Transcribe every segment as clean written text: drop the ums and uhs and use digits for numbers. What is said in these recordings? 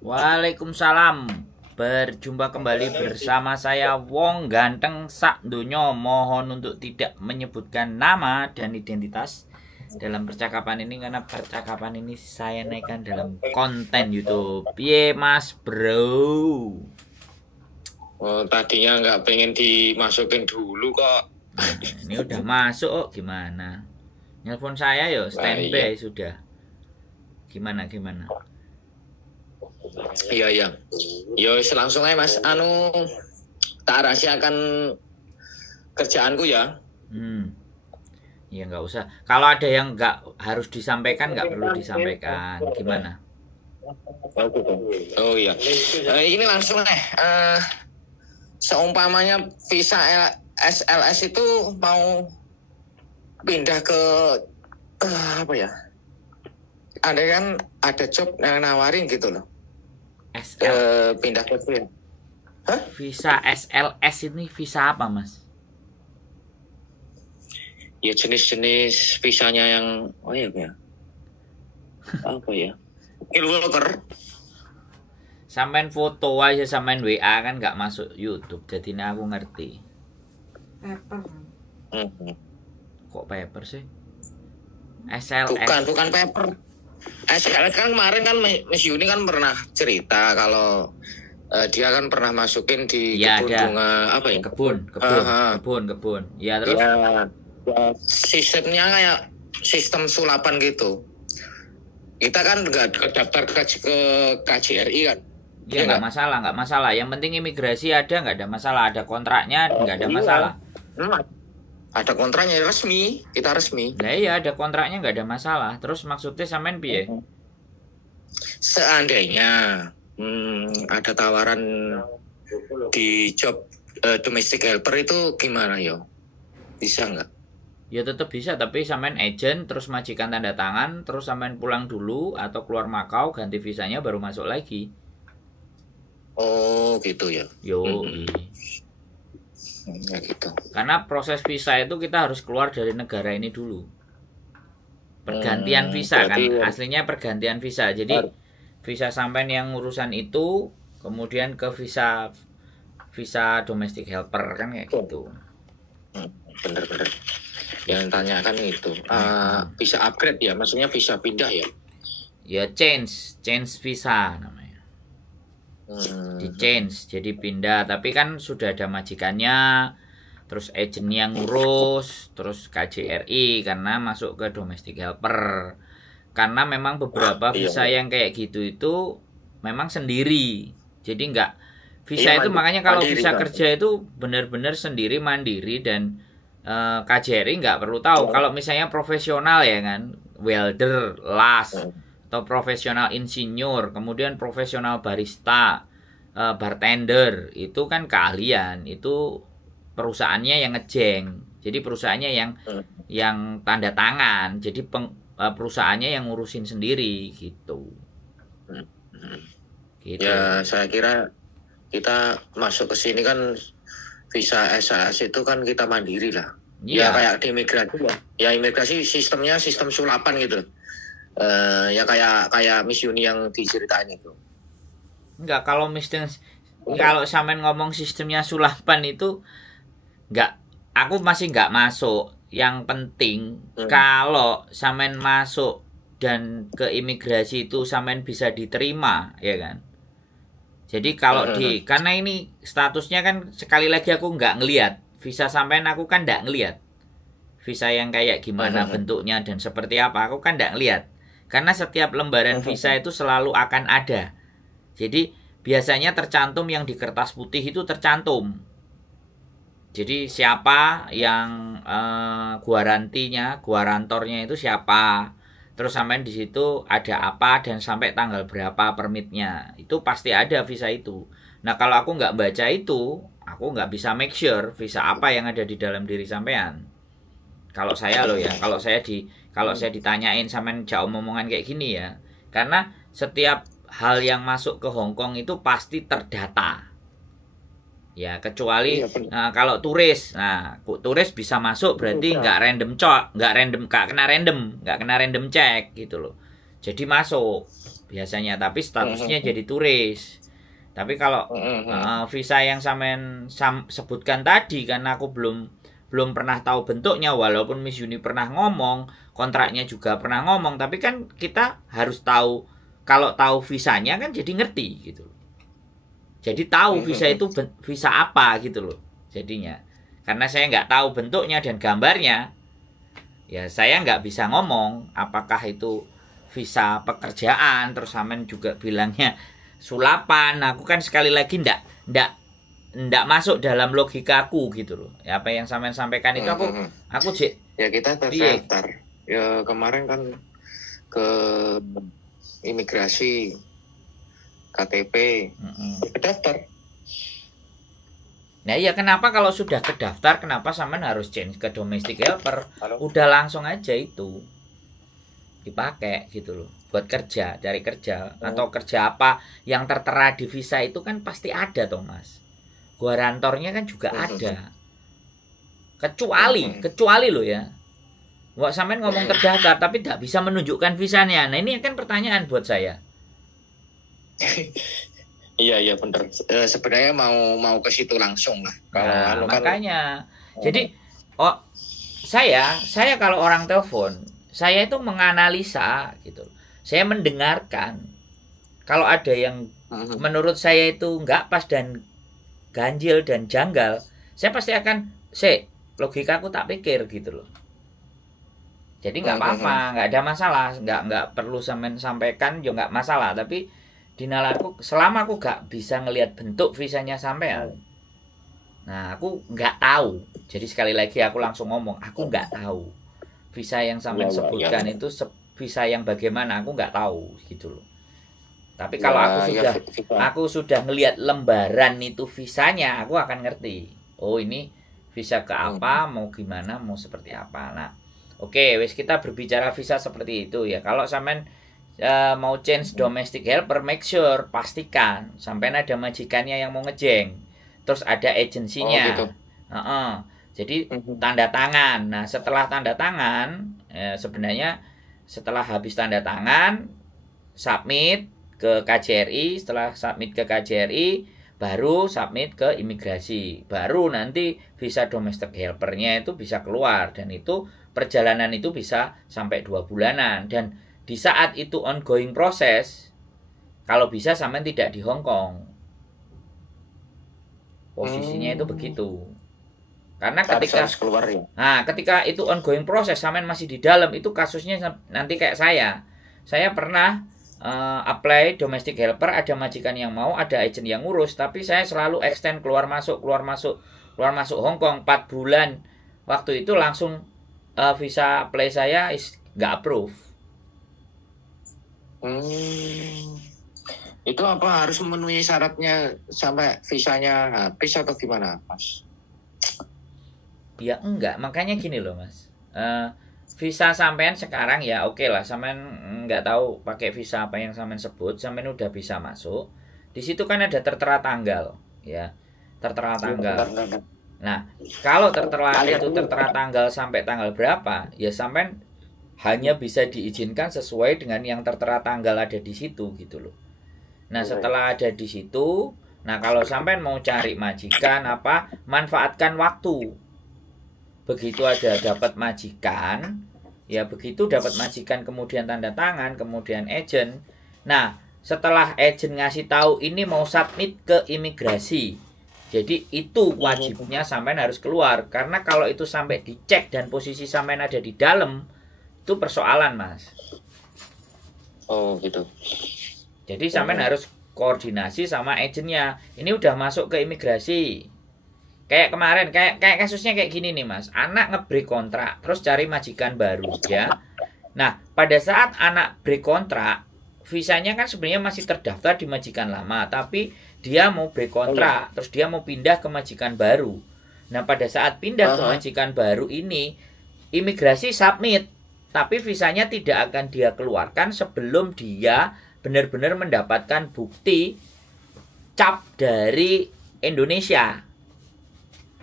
Waalaikumsalam. Berjumpa kembali bersama saya Wong Ganteng Sak Donya. Mohon untuk tidak menyebutkan nama dan identitas dalam percakapan ini karena percakapan ini saya naikkan dalam konten YouTube. Piye Mas Bro? Oh, tadinya nggak pengen dimasukin dulu kok. Ini udah masuk kok, gimana? Nelpon saya yo standby sudah. Gimana? Iya. Yo langsung aja Mas. Tak rahasiakan kerjaanku ya. Ya nggak usah. Kalau ada yang nggak harus disampaikan, nggak perlu disampaikan. Gimana? Oh iya. Ini langsung seumpamanya visa SLS itu mau pindah ke apa ya? Ada kan ada job yang nawarin gitu loh. Pindah ke sini. Visa SLS ini visa apa Mas? Ya jenis-jenis visanya yang apa ya? Skill worker. Sampean foto aja, sampean WA kan nggak masuk YouTube, jadi aku ngerti. Paper. Kok paper sih? SLS. Bukan paper. SLS kan kemarin kan Miss Yuni kan pernah cerita kalau dia kan pernah masukin di kebun bunga apa ya? Kebun. Ya terus. Ya, sistemnya kayak sistem sulapan gitu. Kita kan nggak daftar ke KJRI kan? Ya nggak masalah. Yang penting imigrasi nggak ada masalah. Ada kontraknya nggak ada masalah. Ada kontraknya resmi, kita resmi. Nah iya ada kontraknya nggak ada masalah. Terus maksudnya sampean piye? Seandainya ada tawaran di job domestic helper itu gimana yo? Bisa nggak? Ya tetap bisa, tapi sampean agent terus majikan tanda tangan, terus sampean pulang dulu atau keluar Makau ganti visanya baru masuk lagi. Oh gitu ya. Yo. Ya gitu. Karena proses visa itu kita harus keluar dari negara ini dulu. Pergantian visa kan, aslinya pergantian visa. Jadi visa sampean yang urusan itu kemudian ke visa domestic helper kan kayak gitu. Bener. Yang tanyakan itu bisa upgrade ya, maksudnya bisa pindah ya? Ya change visa namanya. Di change jadi pindah, tapi kan sudah ada majikannya, terus agent yang ngurus, terus KJRI karena masuk ke domestic helper. Karena memang beberapa visa yang kayak gitu itu memang sendiri, jadi nggak visa itu makanya kalau visa kerja itu benar-benar sendiri mandiri dan KJRI nggak perlu tahu. Kalau misalnya profesional ya kan, welder, las, atau profesional insinyur, kemudian profesional barista, bartender, itu kan keahlian, itu perusahaannya yang ngejeng. Jadi perusahaannya yang tanda tangan. Jadi perusahaannya yang ngurusin sendiri gitu. Ya saya kira kita masuk ke sini kan visa SLS itu kan kita mandiri lah. Ya kayak di imigrasi ya. Ya imigrasi sistemnya sistem sulapan gitu. Ya kayak Miss Yuni yang diceritain itu. Enggak, kalau sampean ngomong sistemnya sulapan itu aku masih nggak masuk. Yang penting kalau sampean masuk dan ke imigrasi itu sampean bisa diterima, ya kan? Jadi kalau karena ini statusnya kan sekali lagi aku nggak ngelihat visa sampean, aku kan nggak ngelihat visa yang kayak gimana bentuknya dan seperti apa, aku kan nggak ngelihat. Karena setiap lembaran visa itu selalu akan ada. Jadi biasanya tercantum yang di kertas putih itu tercantum. Jadi siapa yang guarantornya itu siapa. Terus sampai di situ ada apa dan sampai tanggal berapa permitnya. Itu pasti ada visa itu. Nah kalau aku nggak baca itu, aku nggak bisa make sure visa apa yang ada di dalam diri sampean. Kalau saya loh ya, kalau saya ditanyain sampean jauh omongan kayak gini ya. Karena setiap hal yang masuk ke Hong Kong itu pasti terdata. Ya kecuali kalau turis, turis bisa masuk berarti nggak kena random check gitu loh. Jadi masuk. biasanya, tapi statusnya jadi turis. Tapi kalau visa yang sampean sebutkan tadi, karena aku belum pernah tahu bentuknya, walaupun Miss Yuni pernah ngomong, kontraknya juga pernah ngomong, tapi kan kita harus tahu, kalau tahu visanya kan jadi ngerti gitu. Jadi tahu visa itu visa apa gitu loh jadinya. Karena saya nggak tahu bentuknya dan gambarnya, ya saya nggak bisa ngomong apakah itu visa pekerjaan, terus sampean juga bilangnya sulapan. Aku kan sekali lagi ndak masuk dalam logikaku gitu loh. Ya, apa yang sampean sampaikan itu aku ya kita terdaftar. Ya kemarin kan ke imigrasi, KTP, terdaftar. Nah iya, kenapa kalau sudah kedaftar, kenapa sampean harus change ke domestic helper? Udah langsung aja itu dipakai gitu loh, buat kerja, cari kerja, atau kerja apa yang tertera di visa itu kan pasti ada toh Mas. Guarantornya kan juga ada. Kecuali loh ya, wah sampean ngomong terdaftar tapi tidak bisa menunjukkan visanya. Nah ini kan pertanyaan buat saya. Iya benar. Sebenarnya mau ke situ langsung lah. Kalau makanya jadi saya kalau orang telepon, saya itu menganalisa gitu. Saya mendengarkan. Kalau ada yang menurut saya itu nggak pas dan ganjil dan janggal, saya pasti akan logikaku tak pikir gitu loh. Jadi nggak apa-apa, nggak ada masalah, nggak perlu sampaikan juga nggak masalah. Tapi di nalarku, selama aku nggak bisa ngelihat bentuk visanya sampean, nah aku nggak tahu. Jadi sekali lagi aku langsung ngomong, aku nggak tahu visa yang sampean sebutkan itu visa yang bagaimana, aku nggak tahu gitu loh. Tapi kalau aku sudah ngelihat lembaran itu visanya, aku akan ngerti. Oh ini visa ke apa, mau gimana, mau seperti apa. Nah, oke, wes kita berbicara visa seperti itu ya. Kalau sampean mau change domestic helper, make sure, pastikan sampean ada majikannya yang mau ngejeng. Terus ada agensinya. Gitu. Jadi tanda tangan. Nah, setelah tanda tangan, sebenarnya setelah habis tanda tangan, submit ke KJRI. Setelah submit ke KJRI, baru submit ke imigrasi. Baru nanti visa domestic helpernya itu bisa keluar. Dan itu perjalanan itu bisa sampai 2 bulanan. Dan di saat itu ongoing proses, kalau bisa sampean tidak di Hong Kong. Posisinya itu begitu. Karena ketika keluar ya. Nah, ketika itu ongoing proses, sampean masih di dalam, itu kasusnya nanti kayak saya. Saya pernah apply domestic helper, ada majikan yang mau, ada agent yang ngurus, tapi saya selalu extend keluar masuk Hong Kong 4 bulan. Waktu itu langsung visa apply saya nggak approve. Itu apa harus memenuhi syaratnya sampai visanya habis atau gimana, Mas? Ya enggak, makanya gini loh Mas. Visa sampean sekarang ya oke lah, sampean nggak tahu pakai visa apa yang sampean sebut, sampean udah bisa masuk. Di situ kan ada tertera tanggal, ya. Tertera tanggal. Nah, kalau tertera tanggal sampai tanggal berapa, ya sampean hanya bisa diizinkan sesuai dengan yang tertera tanggal ada di situ gitu loh. Nah, setelah ada di situ, nah kalau sampean mau cari majikan apa, manfaatkan waktu. Begitu ada dapat majikan, ya begitu dapat majikan kemudian tanda tangan, kemudian agent. Nah, setelah agent ngasih tahu ini mau submit ke imigrasi. Jadi itu wajibnya sampean harus keluar, karena kalau itu sampai dicek dan posisi sampean ada di dalam, itu persoalan Mas. Oh gitu. Jadi sampean harus koordinasi sama agentnya. Ini udah masuk ke imigrasi. Kayak kemarin, kayak kasusnya kayak gini nih Mas. Anak nge-break kontrak, terus cari majikan baru ya. Nah, pada saat anak break kontrak, visanya kan sebenarnya masih terdaftar di majikan lama, tapi dia mau break kontrak, terus dia mau pindah ke majikan baru. Nah, pada saat pindah ke majikan baru ini, imigrasi submit, tapi visanya tidak akan dia keluarkan sebelum dia benar-benar mendapatkan bukti cap dari Indonesia.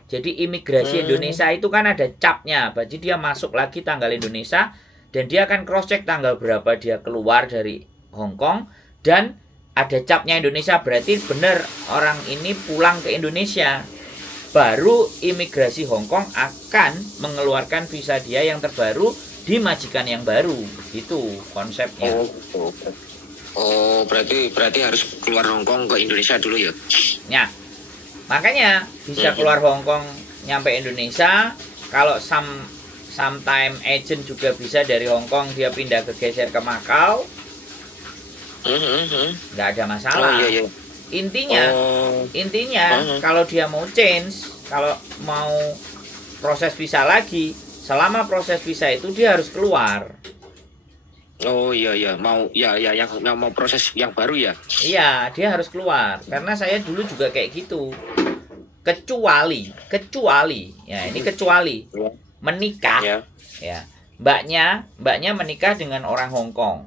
Jadi imigrasi Indonesia itu kan ada capnya, berarti dia masuk lagi tanggal Indonesia dan dia akan cross check tanggal berapa dia keluar dari Hong Kong dan ada capnya Indonesia, berarti benar orang ini pulang ke Indonesia. Baru imigrasi Hong Kong akan mengeluarkan visa dia yang terbaru di majikan yang baru. Itu konsepnya. Berarti harus keluar Hong Kong ke Indonesia dulu ya? Ya, makanya bisa keluar Hong Kong nyampe Indonesia. Kalau sometime agent juga bisa dari Hong Kong dia pindah geser ke Macau. Nggak ada masalah. Intinya kalau dia mau change, kalau mau proses visa lagi, selama proses visa itu dia harus keluar. Yang mau proses yang baru ya? Iya, dia harus keluar. Karena saya dulu juga kayak gitu. Kecuali ya, ini kecuali menikah ya. Mbaknya menikah dengan orang Hong Kong.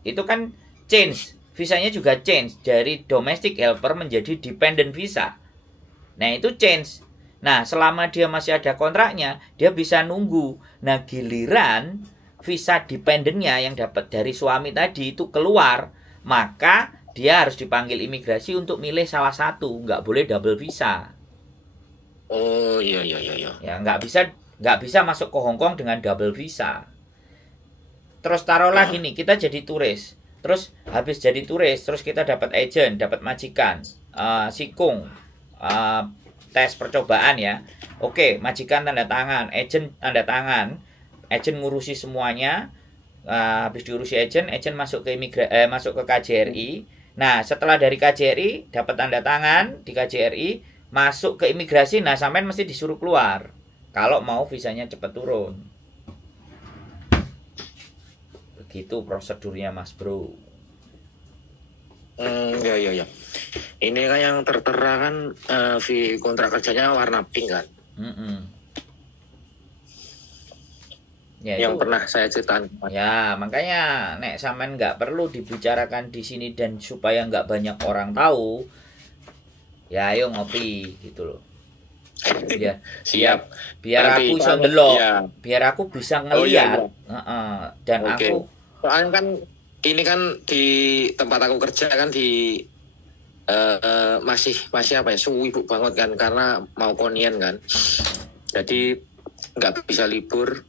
Itu kan change, visanya juga change dari domestic helper menjadi dependent visa. Nah, itu change. Nah, selama dia masih ada kontraknya, dia bisa nunggu. Nah, giliran visa dependentnya yang dapat dari suami tadi itu keluar, maka dia harus dipanggil imigrasi untuk milih salah satu, nggak boleh double visa. Ya, nggak bisa masuk ke Hong Kong dengan double visa. Terus taruhlah gini, kita jadi turis. Terus habis jadi turis, terus kita dapat agent, dapat majikan, sikung, tes percobaan ya. Oke, majikan tanda tangan, agent tanda tangan, agent ngurusi semuanya. Habis diurusi agent masuk ke masuk ke KJRI. Nah, setelah dari KJRI dapat tanda tangan di KJRI, masuk ke imigrasi. Nah, sampean mesti disuruh keluar kalau mau visanya cepat turun. Begitu prosedurnya, Mas Bro. Ya. Ini kan yang tertera kan kontrak kerjanya warna pink kan? Ya, yang itu pernah saya ceritakan. Ya, makanya nek sampean nggak perlu dibicarakan di sini dan supaya nggak banyak orang tahu. Ya, ayo ngopi gitu loh. Ya, siap. Biar nanti, aku bisa ndelok, ya. Biar aku bisa ngeliat. Dan aku soalnya kan ini kan di tempat aku kerja kan di masih apa ya, sibuk banget kan karena mau konian kan. Jadi nggak bisa libur.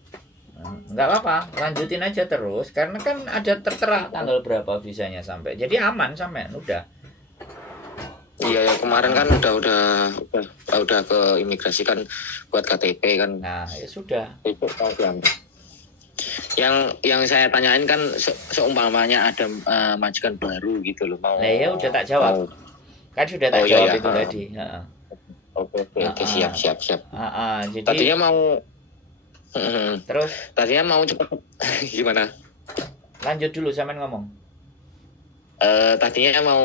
Nggak apa-apa, lanjutin aja terus karena kan ada tertera tanggal berapa visanya sampai. Jadi aman sampean udah. Iya ya, kemarin kan udah ke imigrasi kan buat KTP kan. Nah, ya sudah. Itu yang saya tanyain kan seumpamanya ada majikan baru gitu loh, mau. Nah, ya udah tak jawab. Kan sudah tak jawab itu tadi. Oke, siap. Jadi tadinya mau terus tadinya mau cepet gimana? Lanjut dulu sampean ngomong. Tadinya mau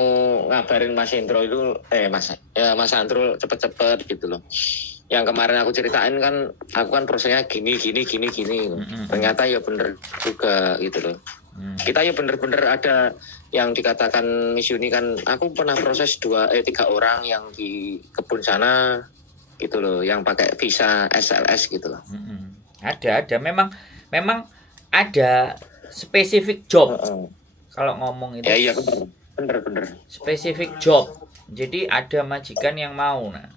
ngabarin Mas Indro itu Mas Andro cepet-cepet gitu loh. Yang kemarin aku ceritain kan, aku kan prosesnya gini. Ternyata ya bener juga gitu loh. Kita ya bener-bener ada yang dikatakan Miss Yuni kan, aku pernah proses 3 orang yang di kebun sana gitu loh, yang pakai visa SLS gitu loh. Ada memang ada spesifik job. Kalau ngomong itu ya bener spesifik job. Jadi ada majikan yang mau. Nah,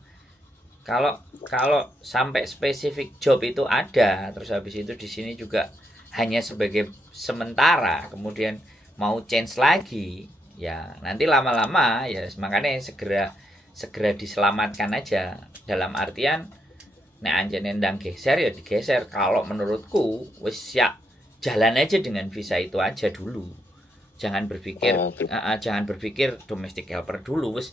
kalau sampai spesifik job itu ada, terus habis itu di sini juga hanya sebagai sementara, kemudian mau change lagi, ya nanti lama-lama ya makanya segera diselamatkan aja. Dalam artian nek anjene ndang geser ya digeser. Kalau menurutku wis ya jalan aja dengan visa itu aja dulu. Jangan berpikir domestic helper dulu, wis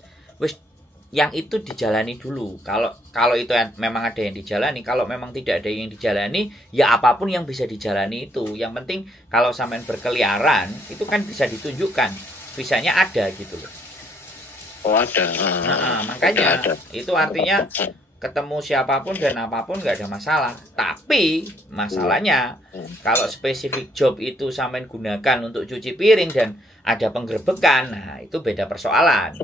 yang itu dijalani dulu. Kalau itu memang ada yang dijalani, kalau memang tidak ada yang dijalani, ya apapun yang bisa dijalani itu. Yang penting kalau sampean berkeliaran itu kan bisa ditunjukkan visanya ada gitu loh. Ada. Makanya ada. Itu artinya ketemu siapapun dan apapun nggak ada masalah. Tapi masalahnya kalau spesifik job itu sampean gunakan untuk cuci piring dan ada penggerbekan, nah itu beda persoalan.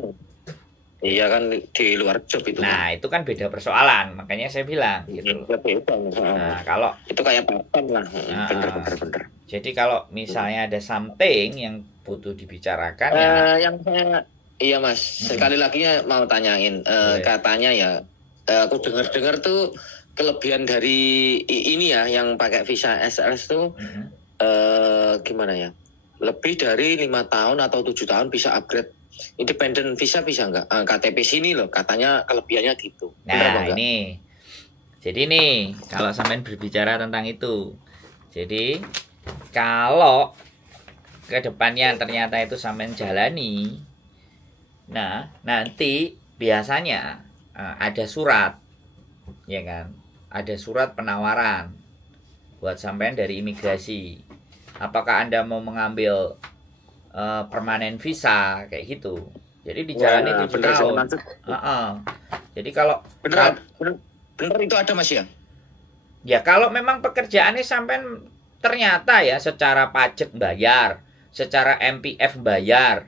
Iya kan di luar job itu. Nah, itu kan beda persoalan. Makanya saya bilang gitu. Nah, kalau itu kayak papan lah. Bener. Jadi kalau misalnya ada something yang butuh dibicarakan ya. Yang saya iya Mas, sekali lagi mau tanyain katanya ya aku dengar tuh kelebihan dari ini ya yang pakai visa SLS tuh gimana ya? Lebih dari 5 tahun atau 7 tahun bisa upgrade independent visa bisa nggak? KTP sini loh katanya kelebihannya gitu. Nah ini, jadi nih kalau sampean berbicara tentang itu, jadi kalau kedepannya ternyata itu sampean jalani, nah nanti biasanya ada surat, ya kan? Ada surat penawaran buat sampean dari imigrasi. Apakah Anda mau mengambil permanen visa kayak gitu? Jadi dijalani 7 tahun. Jadi kalau bener itu ada Mas ya? Ya kalau memang pekerjaannya sampean ternyata ya secara pajak bayar, secara MPF bayar,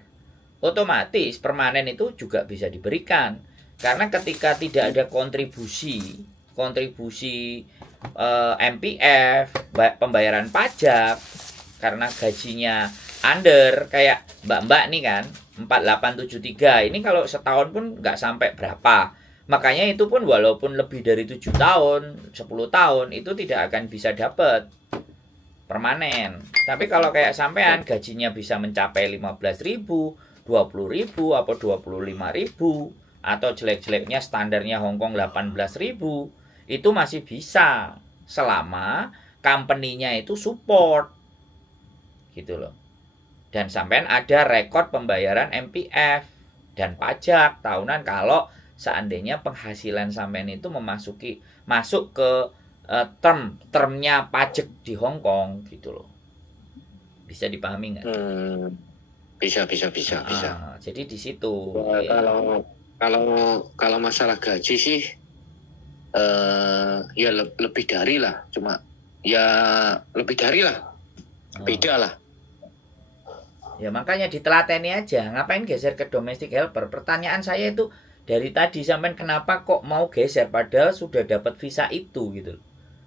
otomatis permanen itu juga bisa diberikan. Karena ketika tidak ada kontribusi MPF, pembayaran pajak, karena gajinya under kayak mbak-mbak nih kan 4873 ini kalau setahun pun nggak sampai berapa, makanya itu pun walaupun lebih dari 7 tahun 10 tahun itu tidak akan bisa dapat permanen. Tapi kalau kayak sampean gajinya bisa mencapai 15.000, 20.000 atau 25.000 atau jelek-jeleknya standarnya Hongkong 18.000 itu masih bisa selama company-nya itu support gitu loh. Dan sampean ada rekod pembayaran MPF dan pajak tahunan kalau seandainya penghasilan sampean itu masuk ke termnya pajak di Hong Kong gitu loh. Bisa dipahami nggak? Bisa. Jadi di situ. Kalau masalah gaji sih ya lebih dari lah, cuma ya lebih dari lah, beda lah. Ya makanya ditelateni aja, ngapain geser ke domestic helper? Pertanyaan saya itu dari tadi sampean kenapa kok mau geser padahal sudah dapat visa itu gitu.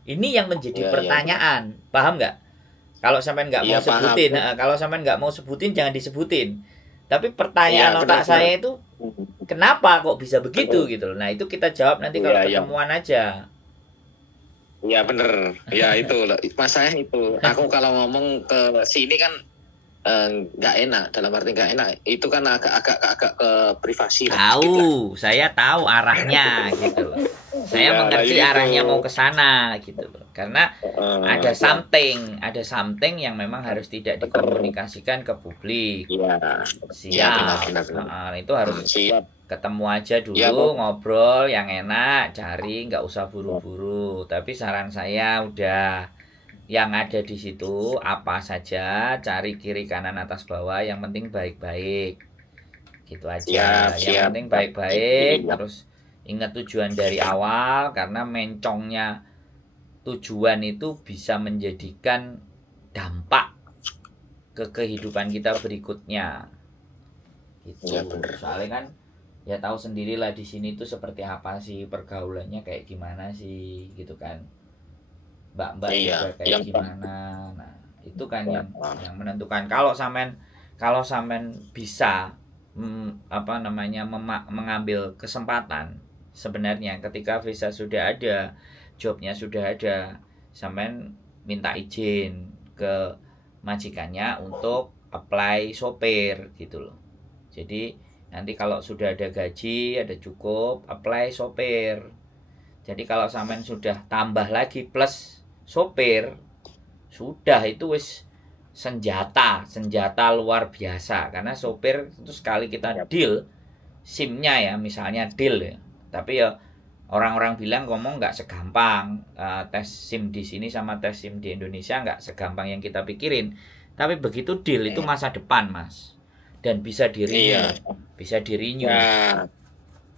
Ini yang menjadi pertanyaan, paham nggak? Kalau sampean nggak mau sebutin, kalau sampean nggak mau sebutin jangan disebutin. Tapi pertanyaan otak saya itu kenapa kok bisa begitu gitu. Nah itu kita jawab nanti kalau ketemuan aja. Ya bener, ya itu masalahnya itu. Aku kalau ngomong ke sini kan nggak enak, dalam arti nggak enak itu kan agak ke privasi. Tahu, saya tahu arahnya gitu loh. Saya mengerti arahnya mau ke sana gitu loh. Karena ada something yang memang harus tidak dikomunikasikan ke publik. Siap. Itu harus ketemu aja dulu, ngobrol yang enak, cari, nggak usah buru-buru. Tapi saran saya udah yang ada di situ apa saja, cari kiri kanan atas bawah, yang penting baik-baik gitu aja. Yang penting baik-baik, terus ingat tujuan dari awal, karena mencongnya tujuan itu bisa menjadikan dampak ke kehidupan kita berikutnya gitu. Soalnya kan ya tahu sendirilah di sini tuh seperti apa sih pergaulannya, kayak gimana sih gitu kan. Mbak juga kayak gimana. Nah, itu kan yang menentukan. Kalau sampean bisa mengambil kesempatan, sebenarnya ketika visa sudah ada, jobnya sudah ada, sampean minta izin ke majikannya untuk apply sopir gitu loh. Jadi nanti kalau sudah ada gaji, ada cukup, apply sopir. Jadi kalau sampean sudah tambah lagi plus sopir, sudah itu wis senjata luar biasa. Karena sopir itu sekali kita deal SIM-nya ya, misalnya deal ya, tapi ya orang-orang bilang ngomong nggak segampang tes SIM di sini sama tes SIM di Indonesia, nggak segampang yang kita pikirin. Tapi begitu deal itu masa depan Mas, dan bisa di-renew, bisa di-renew.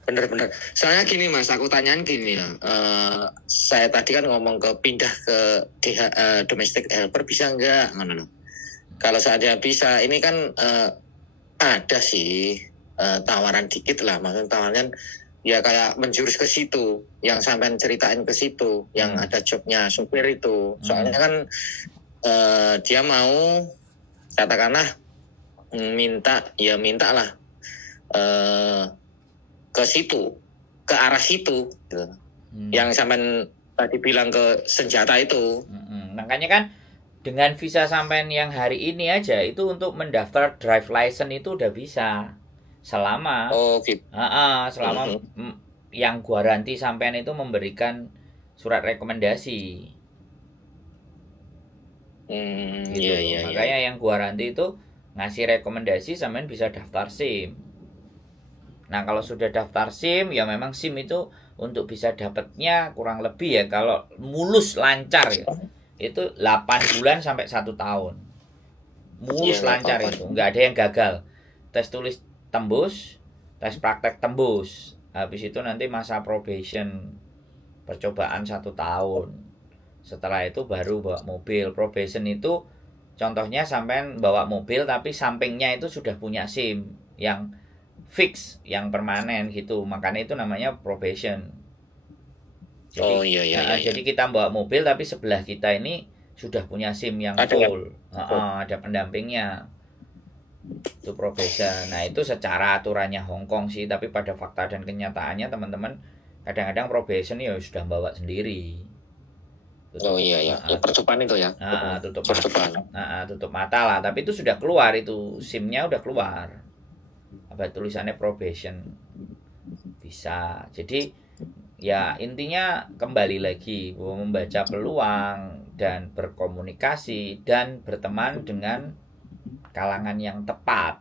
Bener. Soalnya gini Mas, aku tanyain gini ya. Saya tadi kan ngomong ke pindah ke domestic helper bisa nggak? Kalau saatnya bisa, ini kan ada sih tawaran dikit lah, maksudnya tawaran ya kayak menjurus ke situ, yang sampean ceritain ke situ, yang ada jobnya supir itu. Soalnya kan dia mau katakanlah minta lah ke situ, ke arah situ gitu. Yang sampean tadi bilang ke senjata itu. Makanya kan dengan visa sampean yang hari ini aja itu untuk mendaftar drive license itu udah bisa selama gitu. Selama yang garansi sampean itu memberikan surat rekomendasi. Gitu. Iya, Makanya yang garansi itu ngasih rekomendasi sampean bisa daftar SIM. Nah, kalau sudah daftar SIM ya memang SIM itu untuk bisa dapatnya kurang lebih ya kalau mulus lancar ya itu 8 bulan sampai 1 tahun. Mulus lancar itu, nggak ada yang gagal. Tes tulis tembus, tes praktek tembus. Habis itu nanti masa probation, percobaan 1 tahun. Setelah itu baru bawa mobil. Probation itu contohnya sampean bawa mobil tapi sampingnya itu sudah punya SIM yang fix, yang permanen gitu. Makanya itu namanya probation. Jadi, iya. Jadi kita bawa mobil tapi sebelah kita ini sudah punya SIM yang full. Ada pendampingnya. Itu probation. Nah, itu secara aturannya Hong Kong sih, tapi pada fakta dan kenyataannya teman-teman kadang-kadang probation ya sudah bawa sendiri. Ya percobaan itu ya. Tutup mata lah, tapi itu sudah keluar, itu SIM-nya udah keluar. Apa tulisannya probation. Bisa. Jadi ya intinya kembali lagi bahwa membaca peluang dan berkomunikasi dan berteman dengan kalangan yang tepat,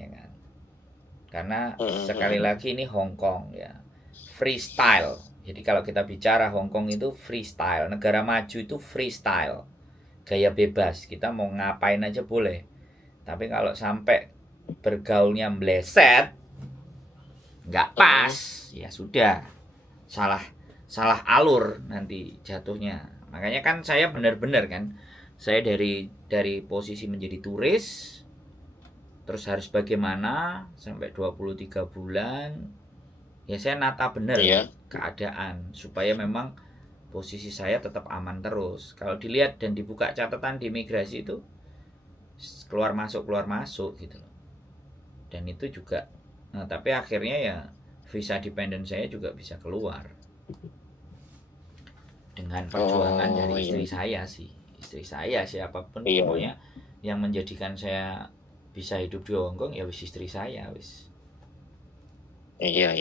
ya kan? Karena sekali lagi ini Hong Kong ya, freestyle. Jadi kalau kita bicara Hong Kong itu freestyle, negara maju itu freestyle, gaya bebas, kita mau ngapain aja boleh. Tapi kalau sampai bergaulnya meleset, nggak pas, ya sudah salah alur nanti jatuhnya. Makanya kan saya benar-benar kan, saya dari posisi menjadi turis, terus harus bagaimana sampai 23 bulan, ya saya nata benar keadaan supaya memang posisi saya tetap aman terus. Kalau dilihat dan dibuka catatan di imigrasi itu keluar masuk gitu loh. Dan itu juga tapi akhirnya ya visa dependent saya juga bisa keluar dengan perjuangan dari istri saya sih. Istri saya siapapun pokoknya yang menjadikan saya bisa hidup di Hong Kong ya wis istri saya wis. Iya.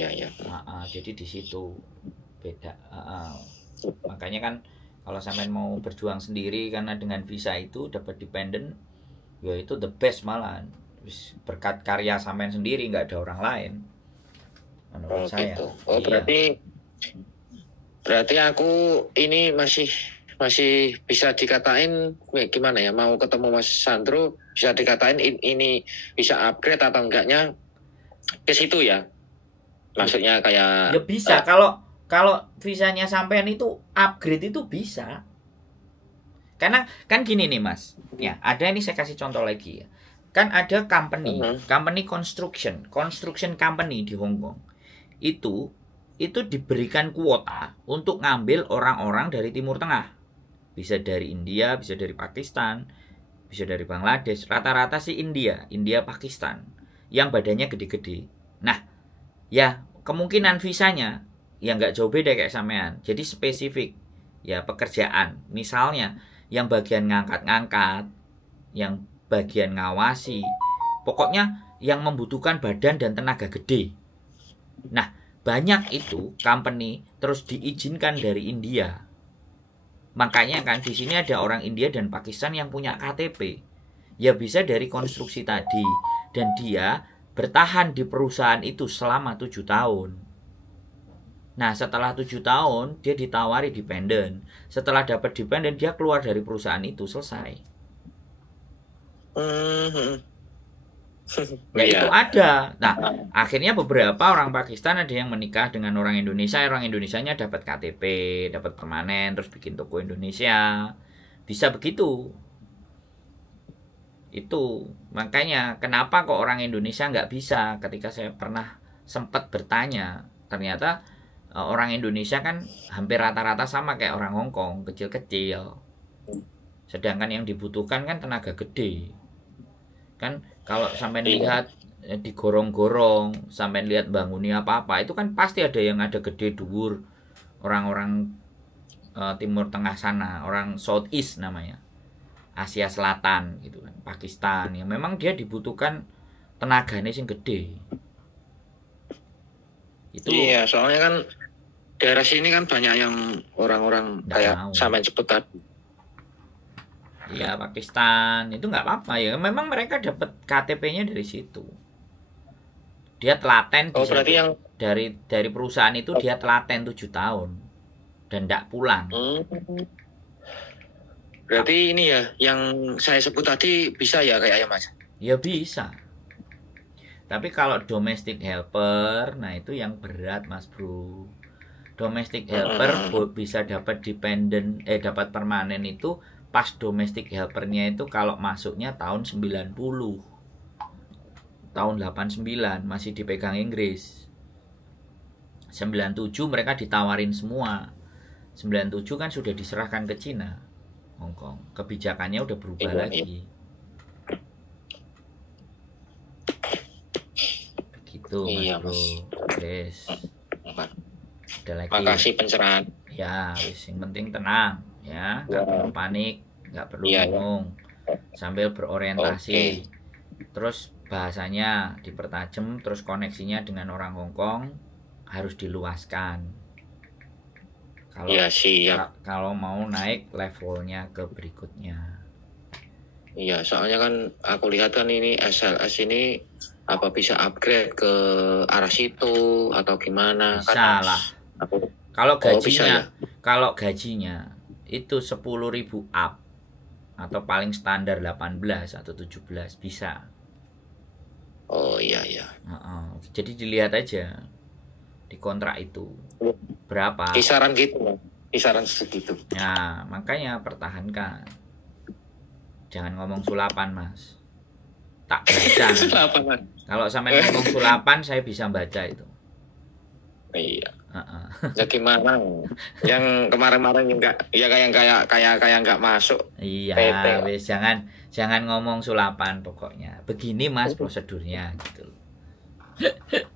Jadi di situ beda. Makanya kan kalau sampean mau berjuang sendiri karena dengan visa itu dapat dependent, ya itu the best malahan. Berkat karya sampean sendiri, nggak ada orang lain. Menurut saya. Gitu. Berarti aku ini masih bisa dikatain gimana ya, mau ketemu Mas Sandro bisa dikatain ini bisa upgrade atau enggaknya ke situ ya. Maksudnya kayak ya bisa kalau visanya sampean itu upgrade itu bisa. Karena kan gini nih Mas. Ya, ada ini saya kasih contoh lagi ya. Kan ada company construction company di Hong Kong. Itu diberikan kuota untuk ngambil orang-orang dari Timur Tengah. Bisa dari India, bisa dari Pakistan, bisa dari Bangladesh. Rata-rata sih India, Pakistan yang badannya gede-gede. Nah, ya kemungkinan visanya ya nggak jauh beda kayak sampean. Jadi spesifik ya pekerjaan. Misalnya yang bagian ngangkat-ngangkat, yang bagian ngawasi, pokoknya yang membutuhkan badan dan tenaga gede. Nah, banyak itu company terus diizinkan dari India. Makanya kan di sini ada orang India dan Pakistan yang punya KTP. Ya bisa dari konstruksi tadi, dan dia bertahan di perusahaan itu selama 7 tahun. Nah, setelah 7 tahun dia ditawari dependent. Setelah dapat dependent dia keluar dari perusahaan itu, selesai. Ya itu ada. Nah, akhirnya beberapa orang Pakistan ada yang menikah dengan orang Indonesia. Orang Indonesianya dapat KTP, dapat permanen, terus bikin toko Indonesia. Bisa begitu. Itu makanya kenapa kok orang Indonesia nggak bisa. Ketika saya pernah sempat bertanya, ternyata orang Indonesia kan hampir rata-rata sama kayak orang Hong Kong, kecil-kecil. Sedangkan yang dibutuhkan kan tenaga gede. Kan kalau sampai lihat digorong-gorong, sampai lihat banguni apa-apa, itu kan pasti ada yang ada gede dhuwur. Orang-orang Timur Tengah sana, orang Southeast namanya, Asia Selatan gitu kan, Pakistan, yang memang dia dibutuhkan tenaganya sing gede. Itu iya, soalnya kan daerah sini kan banyak yang orang-orang kayak sampai cepet tadi. Iya, Pakistan itu nggak apa-apa ya, memang mereka dapat KTP-nya dari situ. Dia telaten berarti yang dari perusahaan itu dia telaten 7 tahun dan tidak pulang. Berarti ini ya yang saya sebut tadi bisa ya kayaknya Mas? Ya bisa. Tapi kalau domestic helper, nah itu yang berat Mas Bro. Domestic helper bisa dapat dependent, dapat permanen itu pas domestic helpernya itu kalau masuknya tahun 90. Tahun 89 masih dipegang Inggris. 97 mereka ditawarin semua. 97 kan sudah diserahkan ke Cina, Hong Kong. Kebijakannya udah berubah lagi. Begitu Mas Bro. Yes. Ada lagi. Makasih pencerahan. Ya, yang penting tenang ya, nggak perlu panik, nggak perlu bingung, sambil berorientasi. Terus bahasanya dipertajam, terus koneksinya dengan orang Hong Kong harus diluaskan. Kalau kalau mau naik levelnya ke berikutnya. Iya, soalnya kan aku lihat kan ini SLS ini apa bisa upgrade ke arah situ atau gimana? Bisa kan lah. Kalau gajinya itu 10.000 up atau paling standar 18 atau 17 bisa. Oh iya. Jadi dilihat aja di kontrak itu berapa. Kisaran gitu, kisaran segitu. Nah, makanya pertahankan. Jangan ngomong sulapan Mas. Tak baca. Sulapan. Kalau sampai ngomong sulapan saya bisa baca itu. Iya. Ya gimana? Yang kemarin-kemarin enggak, ya kayak enggak masuk. Iya, wis jangan ngomong sulapan pokoknya. Begini Mas prosedurnya gitu.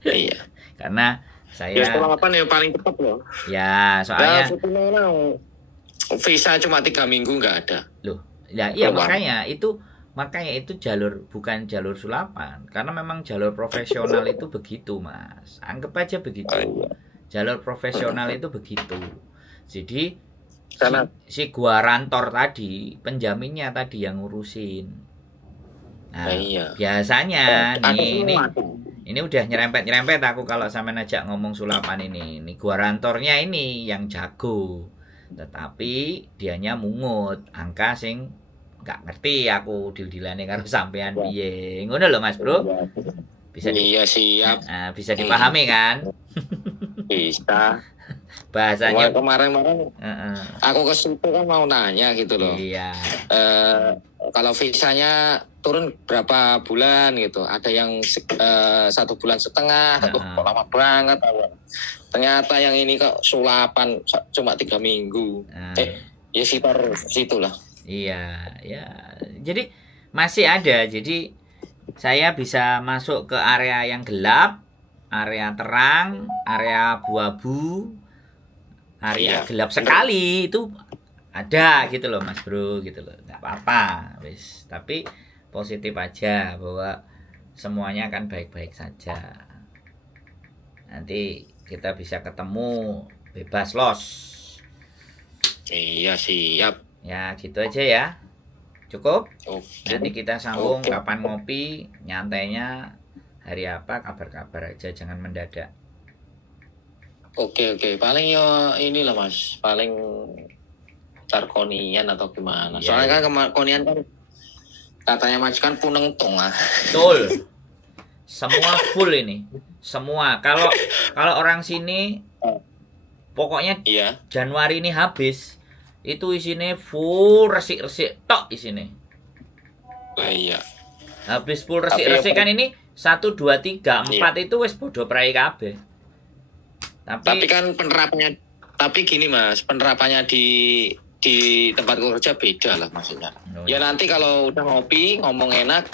Iya. Karena saya sulapan yang paling cepat loh. Ya, soalnya visa cuma 3 minggu enggak ada. Loh, ya iya makanya itu jalur bukan jalur sulapan, karena memang jalur profesional itu begitu Mas. Anggap aja begitu. Jalur profesional itu begitu. Jadi si guarantor tadi, penjaminnya tadi yang ngurusin. Nah, biasanya ini udah nyerempet aku kalau sampai najak ngomong sulapan ini. Ini guarantornya ini yang jago. Tetapi dianya mungut, angka sing gak ngerti aku dil-dilane karo sampean piye. Ngono lho Mas Bro. Bisa siap. Nah, bisa dipahami kan? Bisa. Bahasanya kemarin aku ke situ kan mau nanya gitu loh. Iya. Kalau visanya turun berapa bulan gitu? Ada yang 1,5 bulan, lama banget. Ternyata yang ini kok sulapan cuma 3 minggu. Ya situlah. Iya, ya. Jadi masih ada. Jadi saya bisa masuk ke area yang gelap, area terang, area abu-abu, area gelap sekali itu ada gitu loh Mas Bro, gitu loh. Nggak apa-apa, wis. Tapi positif aja bahwa semuanya akan baik-baik saja. Nanti kita bisa ketemu bebas los. Iya, siap. Ya, gitu aja ya. Cukup? Nanti kita sambung kapan ngopi, nyantainya hari apa, kabar-kabar aja, jangan mendadak. Oke. Paling ya inilah Mas, paling Konian atau gimana. Soalnya kan Konian kan katanya Mas kan puneng tongah. Betul. Semua full ini. Semua. Kalau orang sini pokoknya Januari ini habis. Itu isinya full resik-resik tok isinya. iya. Habis full resik-resik kan ini 1 2 3 4 itu wis bodo prai kabeh. Tapi kan penerapannya, tapi gini Mas, penerapannya di tempat kerja beda lah maksudnya. Ya nanti kalau udah ngopi ngomong enak,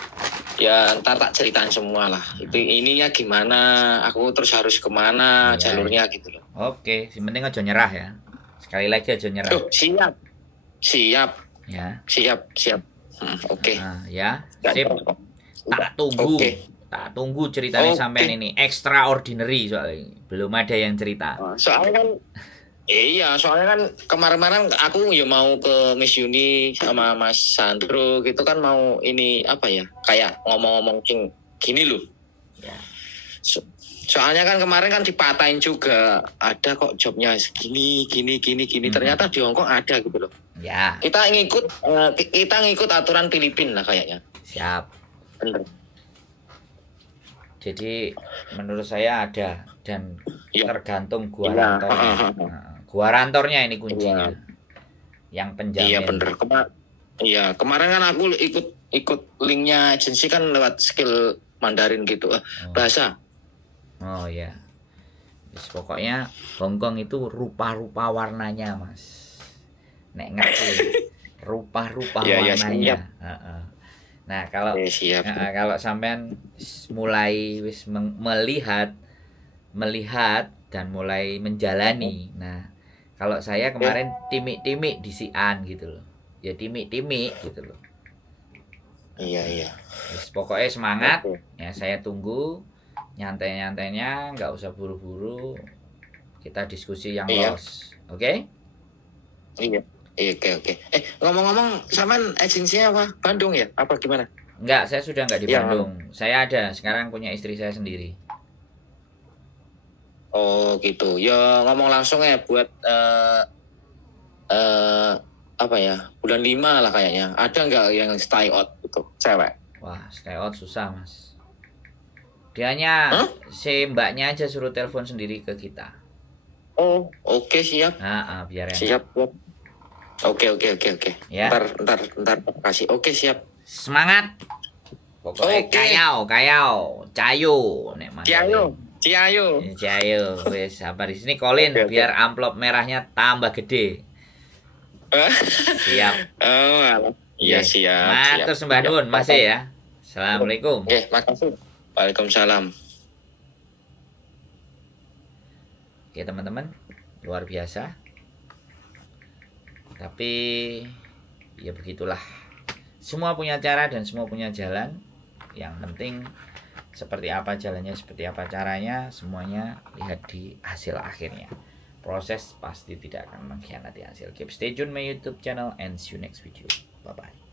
ya ntar tak ceritain semua lah. Itu ininya gimana, aku terus harus kemana, jalurnya gitu loh. Oke, yang penting aja nyerah ya. Sekali lagi aja nyerah. Siap. Ya. Siap. Oke. Ya, sip. Tak tunggu. Tak tunggu ceritanya sampean ini extraordinary soalnya. Belum ada yang cerita. Soalnya kan kemarin-kemarin aku ya mau ke Miss Uni sama Mas Sandro gitu kan, mau ini apa ya, kayak ngomong-ngomong gini loh. Ya. Soalnya kan kemarin kan dipatahin juga, ada kok jobnya gini. Ternyata di Hongkong ada gitu loh. Ya. Kita ngikut aturan Filipina lah kayaknya. Siap. Bener. Jadi menurut saya ada, dan tergantung guarantornya. Guarantornya ini kuncinya. Yang penjamin. Iya bener. Kemarin kan aku ikut linknya agensi kan lewat skill Mandarin gitu, bahasa. Oh ya. Pokoknya Hongkong itu rupa-rupa warnanya, Mas. Nek ngerti rupa-rupa warnanya. Nah, kalau sampean mulai wis melihat dan mulai menjalani. Nah, kalau saya kemarin timik-timik disian gitu loh. Ya timik-timik gitu loh. Iya. Pokoknya semangat. Ya saya tunggu nyantai-nyantainya, nggak usah buru-buru. Kita diskusi yang los. Oke? Iya. Oke. Ngomong-ngomong, sampean agensinya apa? Bandung ya? Apa gimana? Enggak, saya sudah enggak di Bandung. Saya ada, sekarang punya istri saya sendiri. Oh gitu. Ya ngomong langsung ya buat apa ya? Bulan 5 lah kayaknya. Ada nggak yang stay out gitu, cewek? Wah, stay out susah, Mas. Dianya si mbaknya aja suruh telepon sendiri ke kita. Oh, oke, siap. Biar enak. Siap. Oke. Ya. Ntar kasih. Oke, siap. Semangat. Pokoknya kayau, cayo nek Mas. Cayo. Wes, sabar di sini Colin biar amplop merahnya tambah gede. Siap. Iya, siap. Matur sembah nuwun masih ya. Assalamualaikum. Makasih. Waalaikumsalam. Oke, teman-teman. Luar biasa. Tapi ya begitulah. Semua punya cara dan semua punya jalan. Yang penting seperti apa jalannya, seperti apa caranya, semuanya lihat di hasil akhirnya. Proses pasti tidak akan mengkhianati hasil. Keep stay tune my YouTube channel and see you next video. Bye bye.